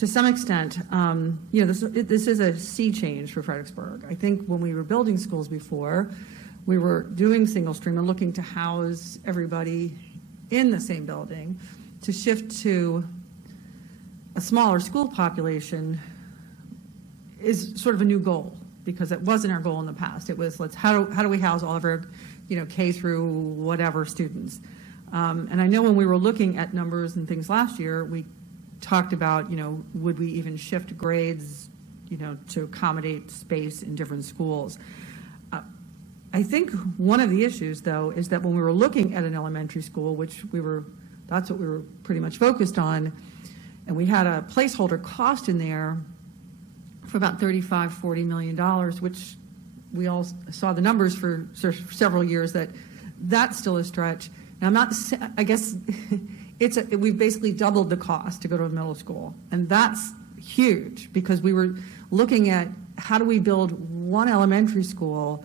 to some extent, this is a sea change for Fredericksburg. I think when we were building schools before, we were doing single stream and looking to house everybody in the same building. To shift to a smaller school population is sort of a new goal, because it wasn't our goal in the past. It was, how do we house all of our, K through whatever students. And I know when we were looking at numbers and things last year, we talked about, would we even shift grades, to accommodate space in different schools. I think one of the issues, though, is that when we were looking at an elementary school, which that's what we were pretty much focused on, and we had a placeholder cost in there for about $35–40 million, which we all saw the numbers for several years, that's still a stretch. Now, I guess we've basically doubled the cost to go to a middle school, and that's huge, because we were looking at how do we build one elementary school,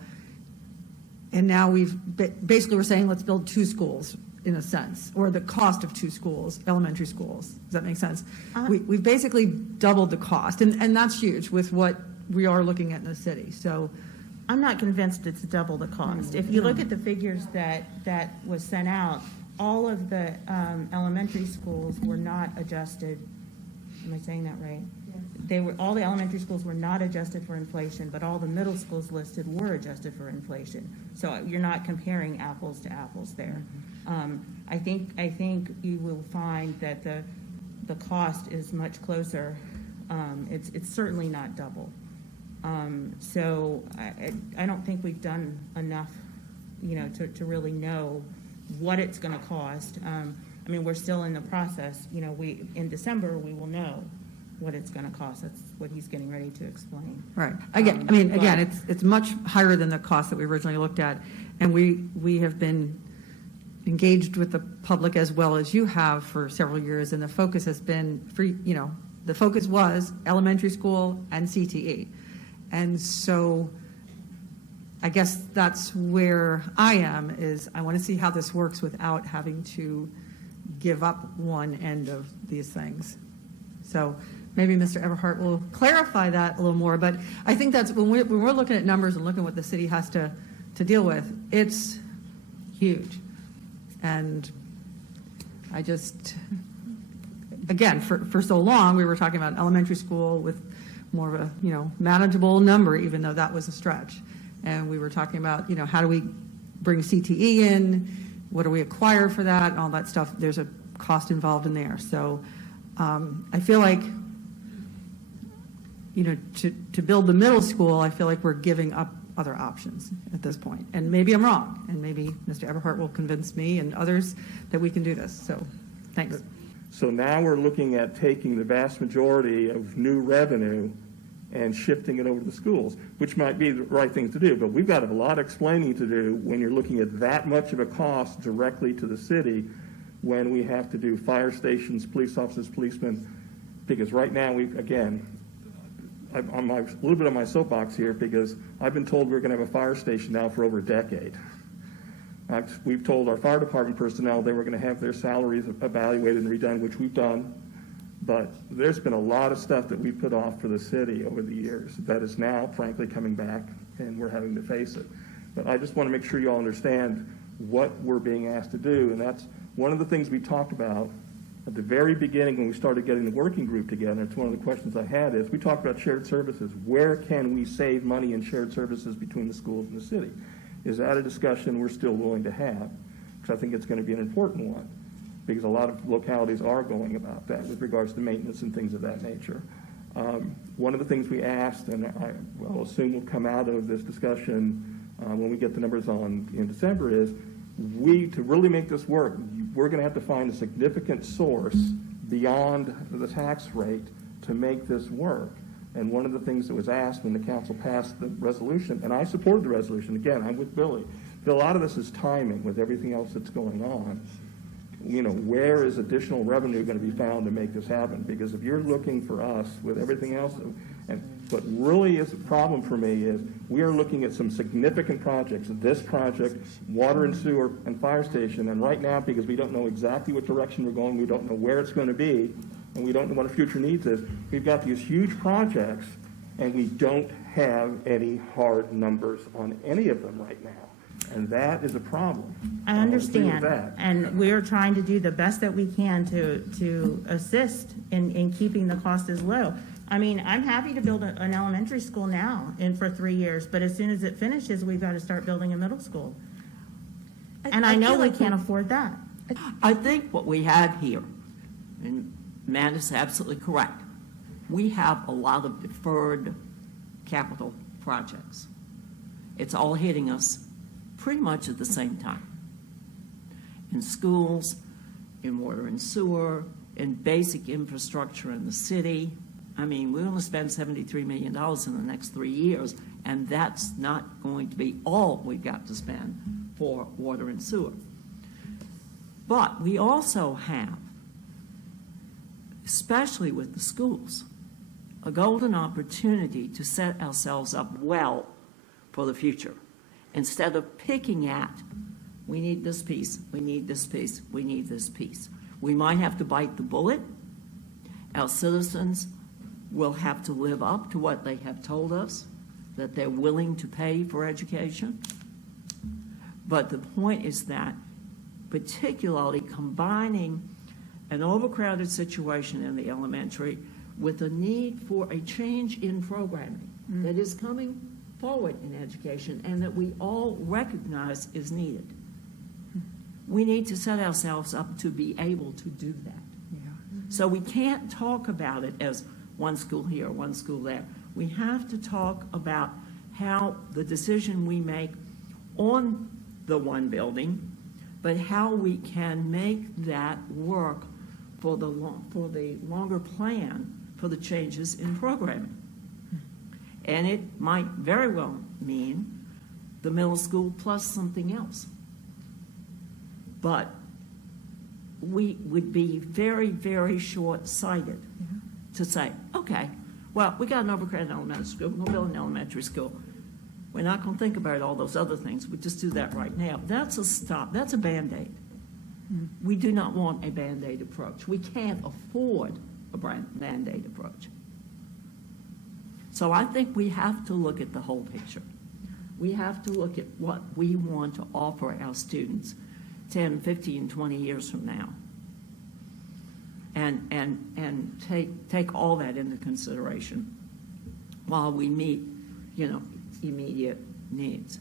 and now we're saying let's build two schools in a sense, or the cost of two schools, elementary schools. Does that make sense? We've basically doubled the cost, and that's huge with what we are looking at in the city. So I'm not convinced it's double the cost. If you look at the figures that was sent out, all of the elementary schools were not adjusted. Am I saying that right? Yes. All the elementary schools were not adjusted for inflation, but all the middle schools listed were adjusted for inflation. So you're not comparing apples to apples there. I think you will find that the cost is much closer. It's certainly not double. So I don't think we've done enough, to really know what it's going to cost. We're still in the process. In December we will know what it's going to cost. That's what he's getting ready to explain. Right. Again, it's much higher than the cost that we originally looked at, and we have been engaged with the public as well as you have for several years, and the focus has been the focus was elementary school and CTE. And so I guess that's where I am, is I want to see how this works without having to give up one end of these things. So maybe Mr. Everhart will clarify that a little more, but I think that's when we're looking at numbers and looking at what the city has to deal with, it's huge. And I just, again, for so long we were talking about elementary school with more of a manageable number, even though that was a stretch. And we were talking about how do we bring CTE in, what do we acquire for that, and all that stuff. There's a cost involved in there. So I feel like to build the middle school, I feel like we're giving up other options at this point. And maybe I'm wrong, and maybe Mr. Everhart will convince me and others that we can do this. So thanks. So now we're looking at taking the vast majority of new revenue and shifting it over to the schools, which might be the right thing to do. But we've got a lot of explaining to do when you're looking at that much of a cost directly to the city, when we have to do fire stations, police officers, policemen. Because right now, I'm a little bit on my soapbox here, because I've been told we're going to have a fire station now for over a decade. We've told our fire department personnel they were going to have their salaries evaluated and redone, which we've done. But there's been a lot of stuff that we put off for the city over the years that is now, frankly, coming back, and we're having to face it. But I just want to make sure you all understand what we're being asked to do, and that's one of the things we talked about at the very beginning when we started getting the working group together. It's one of the questions I had is, we talked about shared services. Where can we save money in shared services between the schools and the city? Is that a discussion we're still willing to have? Because I think it's going to be an important one, because a lot of localities are going about that with regards to maintenance and things of that nature. One of the things we asked, and I will assume will come out of this discussion when we get the numbers on in December, is to really make this work, we're going to have to find a significant source beyond the tax rate to make this work. And one of the things that was asked when the council passed the resolution, and I supported the resolution, again, I'm with Billy, but a lot of this is timing with everything else that's going on. Where is additional revenue going to be found to make this happen? Because if you're looking for us with everything else, and what really is a problem for me is we are looking at some significant projects. This project, water and sewer and fire station, and right now, because we don't know exactly what direction we're going, we don't know where it's going to be, and we don't know what our future needs is. We've got these huge projects, and we don't have any hard numbers on any of them right now. And that is a problem. I I'll agree with understand, that. and we're trying to do the best that we can to assist in keeping the cost as low. I mean, I'm happy to build an elementary school now and for 3 years, but as soon as it finishes, we've got to start building a middle school. And I know feel we like can't afford that. I think what we have here, and Matt is absolutely correct, we have a lot of deferred capital projects. It's all hitting us pretty much at the same time. In schools, in water and sewer, in basic infrastructure in the city. I mean, we want to spend $73 million in the next 3 years, and that's not going to be all we've got to spend for water and sewer. But we also have, especially with the schools, a golden opportunity to set ourselves up well for the future. Instead of picking at, we need this piece, we need this piece, we need this piece. We might have to bite the bullet. Our citizens will have to live up to what they have told us, that they're willing to pay for education. But the point is that, particularly combining an overcrowded situation in the elementary with a need for a change in programming that is coming forward in education and that we all recognize is needed. We need to set ourselves up to be able to do that. So we can't talk about it as one school here, one school there. We have to talk about how the decision we make on the one building, but how we can make that work for the longer plan for the changes in programming. And it might very well mean the middle school plus something else. But we would be very, very short-sighted to say, okay, well, we got an overcrowded elementary school, we're going to build an elementary school. We're not going to think about all those other things. We just do that right now. That's a stop. That's a Band-Aid. We do not want a Band-Aid approach. We can't afford a Band-Aid approach. So I think we have to look at the whole picture. We have to look at what we want to offer our students 10, 15, 20 years from now. And take all that into consideration while we meet, immediate needs.